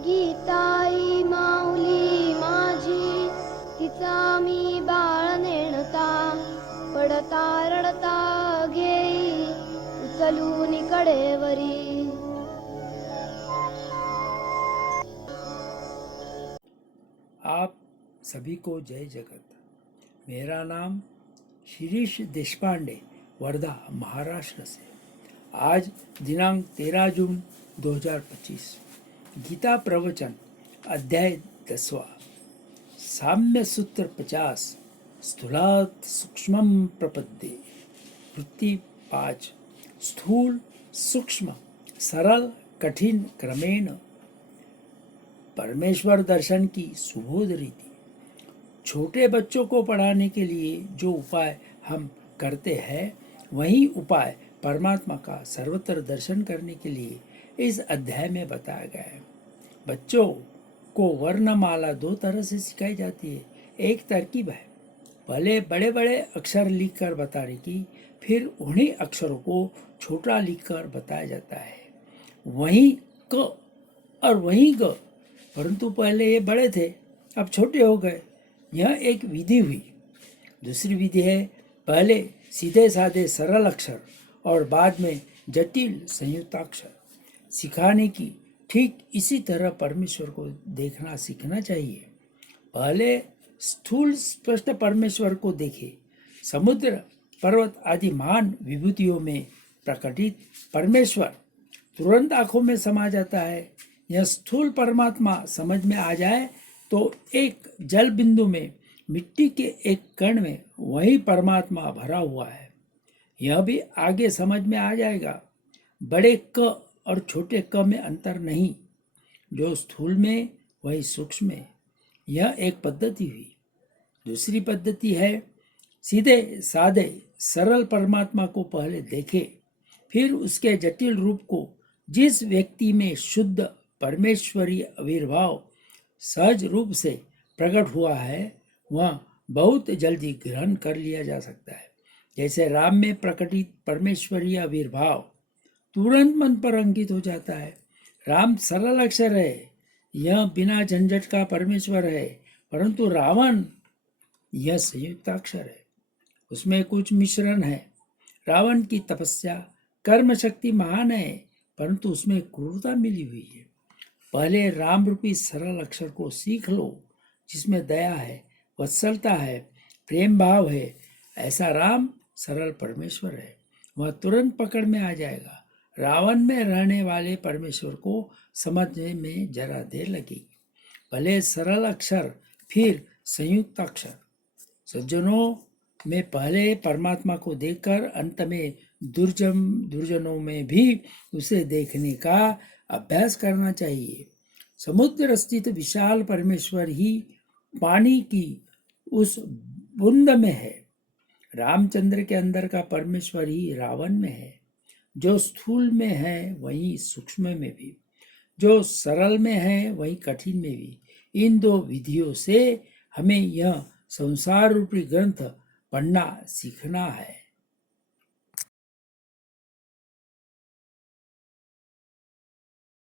गीताई माऊली माझी, तिचा मी बाळ नेणता, पडता रडता घेई उचलून कडेवरी. आप सभी को जय जगत. मेरा नाम शिरीष देशपांडे, वर्धा, महाराष्ट्र से. आज दिनांक 13 जून 2025. गीता प्रवचन अध्याय 10वां. साम्य सूत्र 50. स्थूलात् सूक्ष्मं प्रपद्ये. वृत्ति 5. स्थूल, सूक्ष्म, सरल, कठिन क्रमेण. परमेश्वर दर्शन की सुबोध रीति. छोटे बच्चों को पढ़ाने के लिए जो उपाय हम करते हैं, वही उपाय परमात्मा का सर्वत्र दर्शन करने के लिए इस अध्याय में बताया गया है. बच्चों को वर्णमाला 2 तरह से सिखाई जाती है. एक तरकीब है, पहले बड़े बड़े अक्षर लिखकर बताने की, फिर उन्हीं अक्षरों को छोटा लिखकर बताया जाता है. वहीं क और वहीं ग, परंतु पहले ये बड़े थे, अब छोटे हो गए. यह एक विधि हुई. दूसरी विधि है, पहले सीधे साधे सरल अक्षर और बाद में जटिल संयुक्ताक्षर सिखाने की. ठीक इसी तरह परमेश्वर को देखना सीखना चाहिए. पहले स्थूल स्पष्ट परमेश्वर को देखे. समुद्र, पर्वत आदि महान विभूतियों में प्रकटित परमेश्वर तुरंत आंखों में समा जाता है. यह स्थूल परमात्मा समझ में आ जाए तो एक जल बिंदु में, मिट्टी के एक कण में वही परमात्मा भरा हुआ है. यह भी आगे समझ में आ जाएगा. बड़े क और छोटे क में अंतर नहीं. जो स्थूल में वही सूक्ष्म में. यह एक पद्धति हुई. दूसरी पद्धति है, सीधे साधे सरल परमात्मा को पहले देखे, फिर उसके जटिल रूप को. जिस व्यक्ति में शुद्ध परमेश्वरीय आविर्भाव सहज रूप से प्रकट हुआ है, वह बहुत जल्दी ग्रहण कर लिया जा सकता है. जैसे राम में प्रकटित परमेश्वरीय आविर्भाव तुरंत मन पर अंकित हो जाता है. राम सरल अक्षर है, यह बिना झंझट का परमेश्वर है. परंतु रावण, यह संयुक्ताक्षर है, उसमें कुछ मिश्रण है. रावण की तपस्या कर्म शक्ति महान है, परंतु उसमें क्रूरता मिली हुई है. पहले राम रूपी सरल अक्षर को सीख लो, जिसमें दया है, वत्सलता है, प्रेम भाव है. ऐसा राम सरल परमेश्वर है, वह तुरंत पकड़ में आ जाएगा. रावण में रहने वाले परमेश्वर को समझने में जरा देर लगेगी. पहले सरल अक्षर, फिर संयुक्त अक्षर. सज्जनों में पहले परमात्मा को देखकर अंत में दुर्जनों में भी उसे देखने का अभ्यास करना चाहिए. समुद्र स्थित विशाल परमेश्वर ही पानी की उस बूंद में है. रामचंद्र के अंदर का परमेश्वर ही रावण में है. जो स्थूल में है वही सूक्ष्म में भी, जो सरल में है वही कठिन में भी. इन 2 विधियों से हमें यह संसार रूपी ग्रंथ पढ़ना सीखना है.